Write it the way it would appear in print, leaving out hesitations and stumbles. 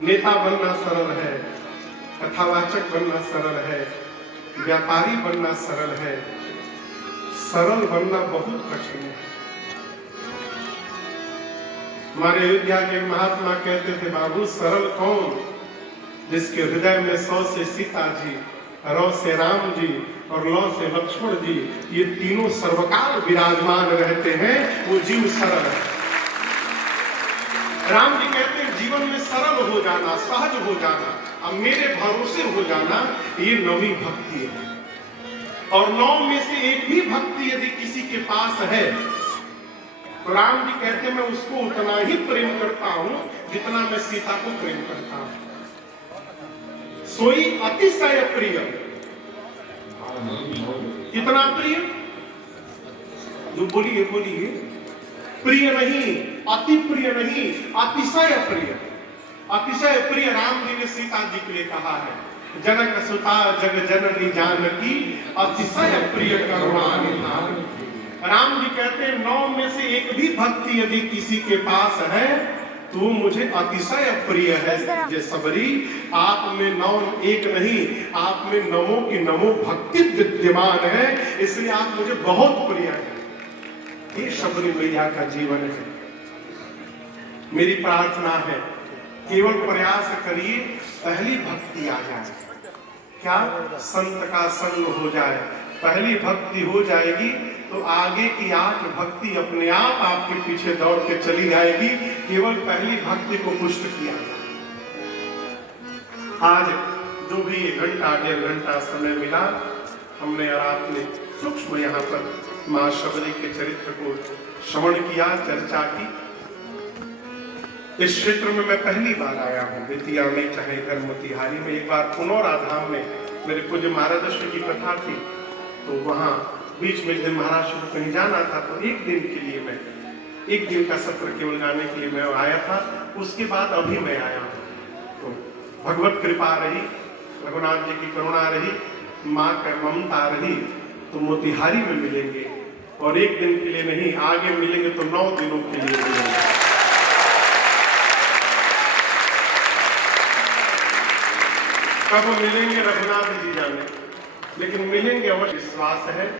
नेता बनना सरल है, कथावाचक बनना सरल है, व्यापारी बनना सरल है, सरल बनना बहुत कठिन है। हमारे अयोध्या के महात्मा कहते थे, बाबू सरल कौन? जिसके हृदय में 100 से सीता जी, र से राम जी और ल से लक्ष्मण जी, ये तीनों सर्वकाल विराजमान रहते हैं, वो जीव सरल है। राम जी कहते हैं जीवन में सरल हो जाना, सहज हो जाना, अब मेरे भरोसे हो जाना, ये नवी भक्ति है। और 9 में से एक भी भक्ति यदि किसी के पास है तो राम जी कहते हैं मैं उसको उतना ही प्रेम करता हूं जितना मैं सीता को प्रेम करता हूं। सोई अतिशय प्रिय। कितना प्रिय? जो बोलिए बोलिए, प्रिय नहीं, अति प्रिय नहीं, अतिशय प्रिय। अतिशय प्रिय राम जी ने सीता जी के लिए कहा है, जनक सुता जग जननी जानकी अतिशय प्रिय करुणा निधान। राम जी कहते हैं 9 में से एक भी भक्ति यदि किसी के पास है तो मुझे अतिशय प्रिय है। ये सबरी आप में 9 एक नहीं, आप में नमो की नमो भक्ति विद्यमान है, इसलिए आप मुझे बहुत प्रिय है। ये शबरी मैया का जीवन है। मेरी प्रार्थना है केवल प्रयास करिए, पहली भक्ति आ जाए। क्या? संत का संग हो जाए, पहली भक्ति हो जाएगी तो आगे की 8 भक्ति अपने आप आपके पीछे दौड़ के चली जाएगी। केवल पहली भक्ति को पुष्ट किया जाए। आज जो भी 1 घंटा 1.5 घंटा समय मिला, हमने और आपने सूक्ष्म यहाँ पर मां शबरी के चरित्र को श्रवण किया, चर्चा की। इस क्षेत्र में मैं पहली बार आया हूँ, बेतिया में, चाहे इधर मोतिहारी में। एक बार पुनौरा धाम में मेरे पूज्य महाराज की कथा थी, तो वहाँ बीच में दिन महाराज को कहीं जाना था, तो 1 दिन के लिए मैं 1 दिन का सत्र केवल जाने के लिए मैं आया था। उसके बाद अभी मैं आया हूँ, तो भगवत कृपा रही, रघुनाथ जी की करुणा रही, माँ का ममता रही, तो मोतिहारी में मिलेंगे। और 1 दिन के लिए नहीं, आगे मिलेंगे तो 9 दिनों के लिए मिलेंगे। कब मिलेंगे रघुनाथ जी जाने, लेकिन मिलेंगे अवश्य, विश्वास है।